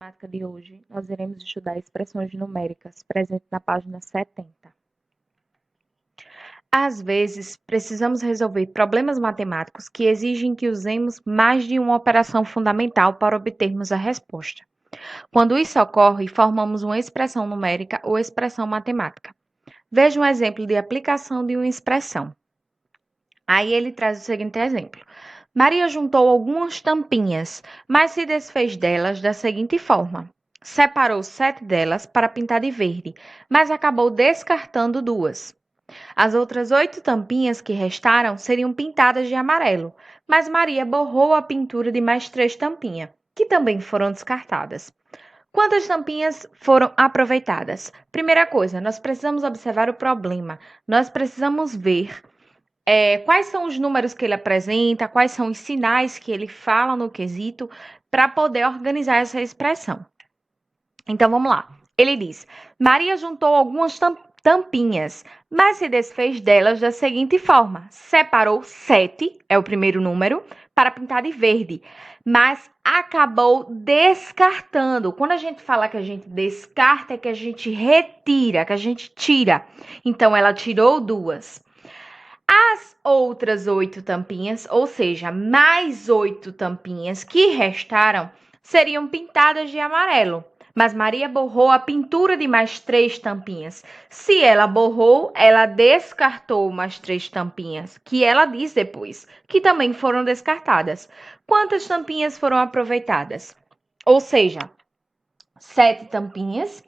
Matemática de hoje, nós iremos estudar expressões numéricas presentes na página 70. Às vezes, precisamos resolver problemas matemáticos que exigem que usemos mais de uma operação fundamental para obtermos a resposta. Quando isso ocorre, formamos uma expressão numérica ou expressão matemática. Veja um exemplo de aplicação de uma expressão. Aí ele traz o seguinte exemplo. Maria juntou algumas tampinhas, mas se desfez delas da seguinte forma. Separou 7 delas para pintar de verde, mas acabou descartando 2. As outras 8 tampinhas que restaram seriam pintadas de amarelo, mas Maria borrou a pintura de mais 3 tampinhas, que também foram descartadas. Quantas tampinhas foram aproveitadas? Primeira coisa, nós precisamos observar o problema. Nós precisamos ver quais são os números que ele apresenta, quais são os sinais que ele fala no quesito, para poder organizar essa expressão. Então, vamos lá. Ele diz, Maria juntou algumas tampinhas, mas se desfez delas da seguinte forma. Separou 7, é o primeiro número, para pintar de verde, mas acabou descartando. Quando a gente fala que a gente descarta, é que a gente retira, que a gente tira. Então, ela tirou 2. As outras 8 tampinhas, ou seja, mais 8 tampinhas que restaram, seriam pintadas de amarelo. Mas Maria borrou a pintura de mais 3 tampinhas. Se ela borrou, ela descartou mais 3 tampinhas, que ela diz depois, que também foram descartadas. Quantas tampinhas foram aproveitadas? Ou seja, 7 tampinhas,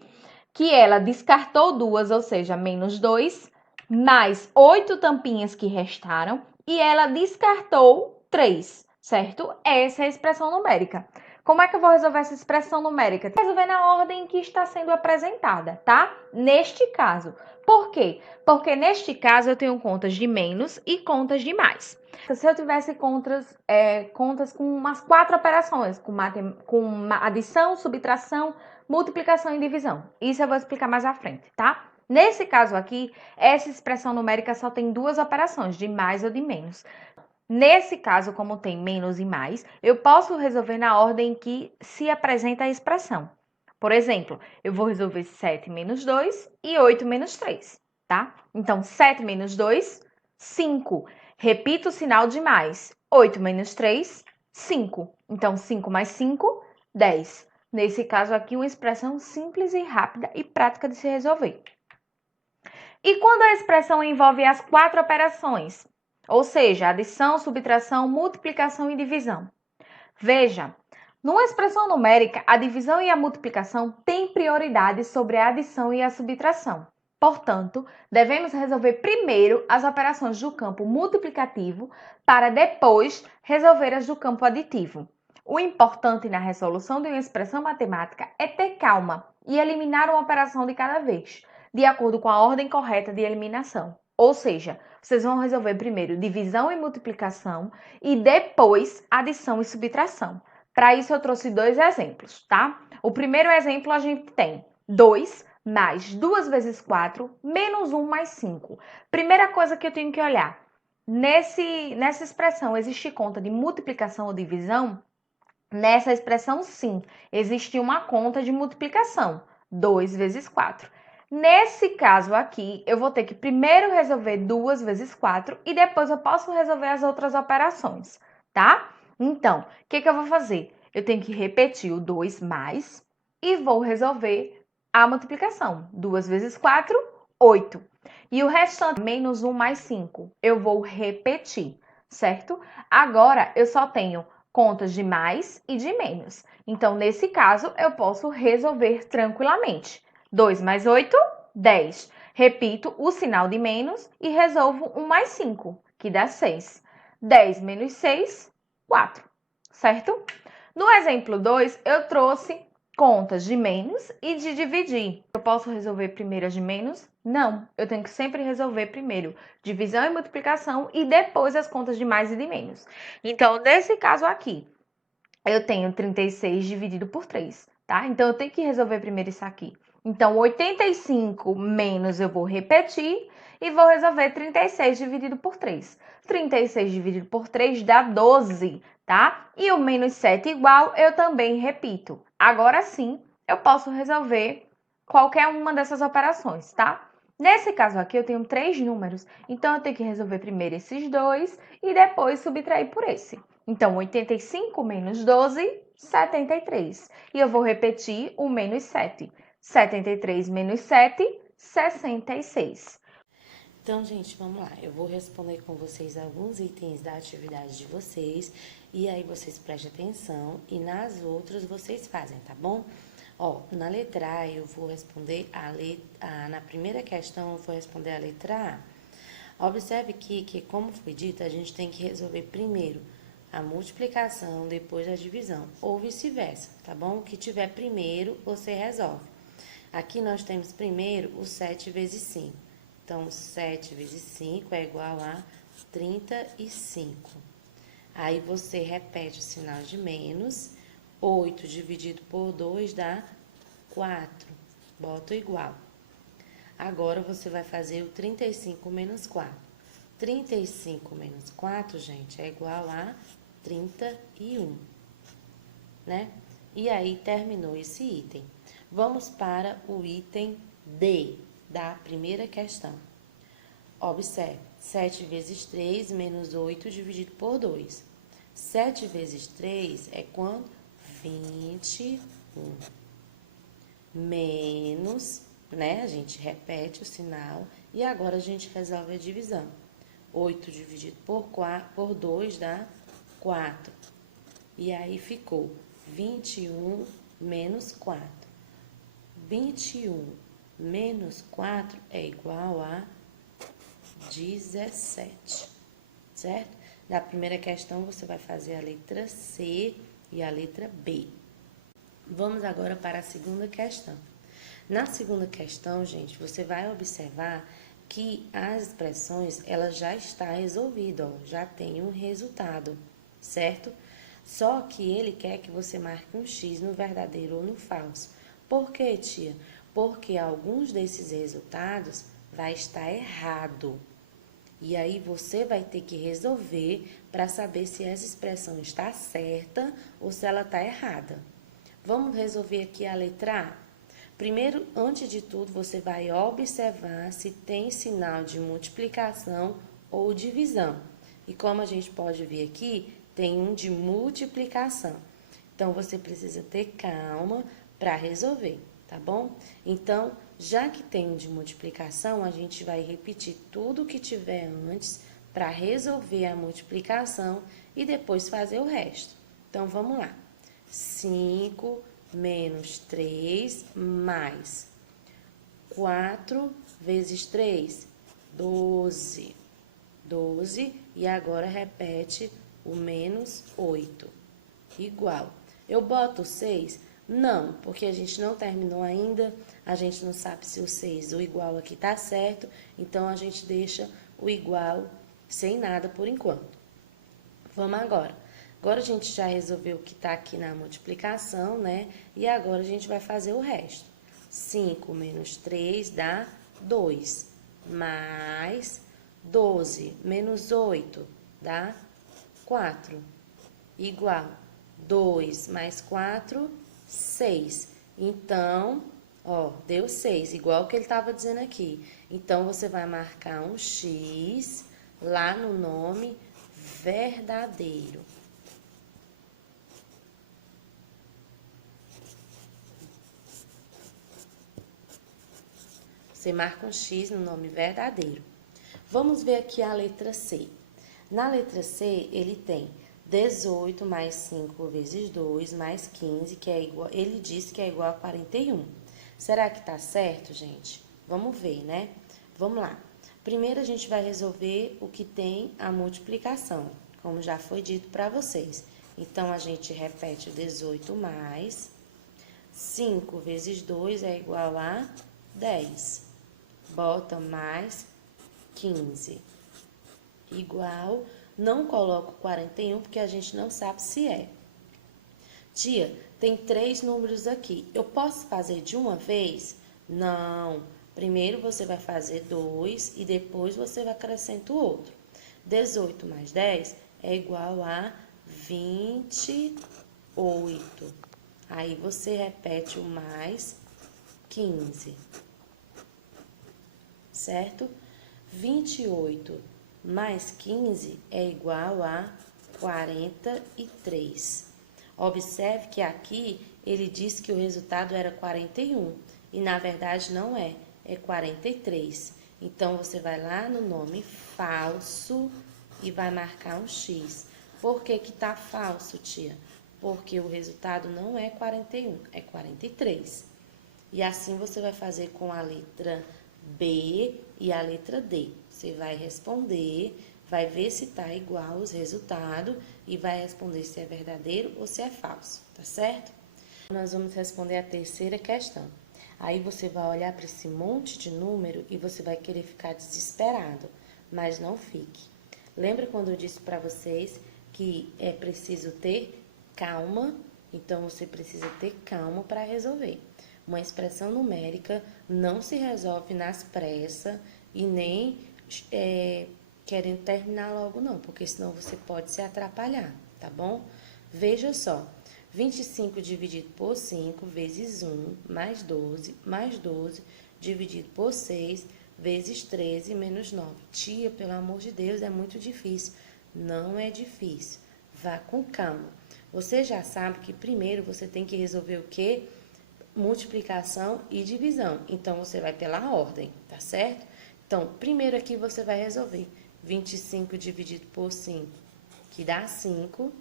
que ela descartou 2, ou seja, menos 2, mais 8 tampinhas que restaram, e ela descartou 3, certo? Essa é a expressão numérica. Como é que eu vou resolver essa expressão numérica? Resolver na ordem que está sendo apresentada, tá? Neste caso. Por quê? Porque neste caso eu tenho contas de menos e contas de mais. Se eu tivesse contas com umas 4 operações, com adição, subtração, multiplicação e divisão. Isso eu vou explicar mais à frente, tá? Nesse caso aqui, essa expressão numérica só tem 2 operações, de mais ou de menos. Nesse caso, como tem menos e mais, eu posso resolver na ordem que se apresenta a expressão. Por exemplo, eu vou resolver 7 menos 2 e 8 menos 3, tá? Então, 7 menos 2, 5. Repito o sinal de mais. 8 menos 3, 5. Então, 5 mais 5, 10. Nesse caso aqui, uma expressão simples e rápida e prática de se resolver. E quando a expressão envolve as 4 operações? Ou seja, adição, subtração, multiplicação e divisão. Veja, numa expressão numérica, a divisão e a multiplicação têm prioridade sobre a adição e a subtração. Portanto, devemos resolver primeiro as operações do campo multiplicativo para depois resolver as do campo aditivo. O importante na resolução de uma expressão matemática é ter calma e eliminar uma operação de cada vez, de acordo com a ordem correta de eliminação. Ou seja, vocês vão resolver primeiro divisão e multiplicação e depois adição e subtração. Para isso, eu trouxe 2 exemplos, tá? O primeiro exemplo, a gente tem 2 mais 2 vezes 4 menos 1 mais 5. Primeira coisa que eu tenho que olhar, nessa expressão existe conta de multiplicação ou divisão? Nessa expressão, sim, existe uma conta de multiplicação, 2 vezes 4. Nesse caso aqui, eu vou ter que primeiro resolver 2 vezes 4 e depois eu posso resolver as outras operações, tá? Então, o que eu vou fazer? Eu tenho que repetir o 2 mais e vou resolver a multiplicação. 2 vezes 4, 8. E o restante, menos 1 mais 5, eu vou repetir, certo? Agora, eu só tenho contas de mais e de menos. Então, nesse caso, eu posso resolver tranquilamente. 2 mais 8, 10. Repito o sinal de menos e resolvo 1 mais 5, que dá 6. 10 menos 6, 4. Certo? No exemplo 2, eu trouxe contas de menos e de dividir. Eu posso resolver primeiro as de menos? Não, eu tenho que sempre resolver primeiro divisão e multiplicação e depois as contas de mais e de menos. Então, nesse caso aqui, eu tenho 36 dividido por 3, tá? Então, eu tenho que resolver primeiro isso aqui. Então, 85 menos eu vou repetir e vou resolver 36 dividido por 3. 36 dividido por 3 dá 12, tá? E o menos 7 igual, eu também repito. Agora sim, eu posso resolver qualquer uma dessas operações, tá? Nesse caso aqui, eu tenho 3 números, então eu tenho que resolver primeiro esses dois e depois subtrair por esse. Então, 85 menos 12, 73. E eu vou repetir o menos 7. 73 menos 7, 66. Então, gente, vamos lá. Eu vou responder com vocês alguns itens da atividade de vocês e aí vocês prestem atenção e nas outras vocês fazem, tá bom? Ó, na letra A eu vou responder na primeira questão eu vou responder a letra A. Observe que, como foi dito, a gente tem que resolver primeiro a multiplicação, depois a divisão, ou vice-versa, tá bom? O que tiver primeiro, você resolve. Aqui nós temos primeiro o 7 vezes 5. Então, 7 vezes 5 é igual a 35. Aí, você repete o sinal de menos. 8 dividido por 2 dá 4. Bota o igual. Agora, você vai fazer o 35 menos 4. 35 menos 4, gente, é igual a 31, né? E aí, terminou esse item. Vamos para o item D da primeira questão. Observe, 7 vezes 3 menos 8 dividido por 2. 7 vezes 3 é quanto? 21. Menos, né? A gente repete o sinal e agora a gente resolve a divisão. 8 dividido por 2 dá 4. E aí ficou 21 menos 4. 21 menos 4 é igual a 17, certo? Na primeira questão, você vai fazer a letra C e a letra B. Vamos agora para a segunda questão. Na segunda questão, gente, você vai observar que as expressões, ela já está resolvida, ó, já tem um resultado, certo? Só que ele quer que você marque um X no verdadeiro ou no falso. Por quê, tia? Porque alguns desses resultados vai estar errado. E aí você vai ter que resolver para saber se essa expressão está certa ou se ela está errada. Vamos resolver aqui a letra A. Primeiro, antes de tudo, você vai observar se tem sinal de multiplicação ou divisão. E como a gente pode ver aqui, tem um de multiplicação. Então, você precisa ter calma para resolver, tá bom? Então, já que tem um de multiplicação, a gente vai repetir tudo que tiver antes para resolver a multiplicação e depois fazer o resto. Então, vamos lá. 5 menos 3 mais 4 vezes 3, 12. 12 e agora repete o menos 8, igual. Eu boto 6? Não, porque a gente não terminou ainda, a gente não sabe se o 6, o igual aqui tá certo, então a gente deixa o igual sem nada por enquanto. Vamos agora. Agora a gente já resolveu o que tá aqui na multiplicação, né? E agora a gente vai fazer o resto. 5 menos 3 dá 2, mais 12 menos 8 dá 4, igual 2 mais 4, 6. Então, ó, deu 6, igual que ele estava dizendo aqui. Então, você vai marcar um X lá no nome verdadeiro. Você marca um X no nome verdadeiro. Vamos ver aqui a letra C. Na letra C, ele tem 18 mais 5 vezes 2 mais 15, que é igual, ele disse que é igual a 41. Será que tá certo, gente? Vamos ver, né? Vamos lá. Primeiro, a gente vai resolver o que tem a multiplicação, como já foi dito para vocês. Então, a gente repete o 18 mais 5 vezes 2 é igual a 10. Bota mais 15. Igual, não coloco 41 porque a gente não sabe se é. Tia, tem 3 números aqui. Eu posso fazer de uma vez? Não. Primeiro você vai fazer 2 e depois você vai acrescentar o outro. 18 mais 10 é igual a 28. Aí você repete o mais 15, certo? 28 mais 15 é igual a 43. Observe que aqui ele disse que o resultado era 41 e na verdade não é, é 43. Então você vai lá no nome falso e vai marcar um X. Por que que tá falso, tia? Porque o resultado não é 41, é 43. E assim você vai fazer com a letra B e a letra D. Você vai responder, vai ver se está igual os resultados e vai responder se é verdadeiro ou se é falso, tá certo? Nós vamos responder a terceira questão. Aí você vai olhar para esse monte de número e você vai querer ficar desesperado, mas não fique. Lembra quando eu disse para vocês que é preciso ter calma? Então você precisa ter calma para resolver. Uma expressão numérica não se resolve nas pressas e nem querendo terminar logo não, porque senão você pode se atrapalhar, tá bom? Veja só, 25 dividido por 5 vezes 1 mais 12 dividido por 6 vezes 13 menos 9. Tia, pelo amor de Deus, é muito difícil. Não é difícil. Vá com calma. Você já sabe que primeiro você tem que resolver o quê? Multiplicação e divisão. Então, você vai pela ordem, tá certo? Então, primeiro aqui você vai resolver 25 dividido por 5, que dá 5.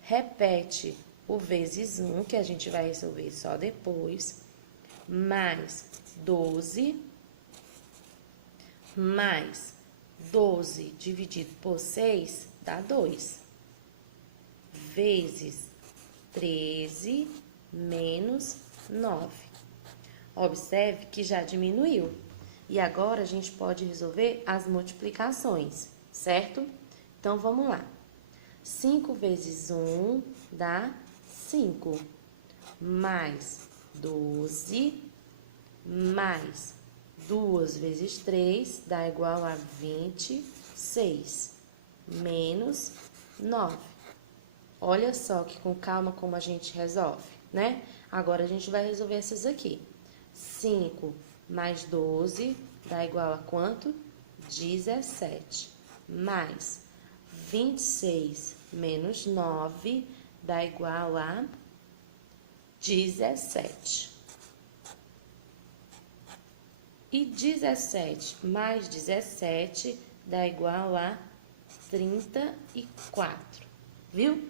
Repete o vezes 1, que a gente vai resolver só depois, mais 12, mais 12 dividido por 6 dá 2, vezes 13 menos 9. Observe que já diminuiu. E agora a gente pode resolver as multiplicações, certo? Então, vamos lá. 5 vezes 1 dá 5, mais 12, mais 2 vezes 3 dá igual a 26, menos 9. Olha só que com calma como a gente resolve, né? Agora a gente vai resolver essas aqui. 5 mais 12 dá igual a quanto? 17. Mais 26 menos 9 dá igual a 17. E 17 mais 17 dá igual a 34. Viu?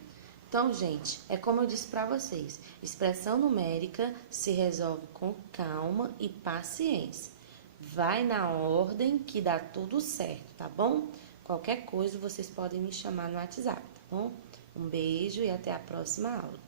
Então, gente, é como eu disse para vocês, expressão numérica se resolve com calma e paciência. Vai na ordem que dá tudo certo, tá bom? Qualquer coisa vocês podem me chamar no WhatsApp, tá bom? Um beijo e até a próxima aula.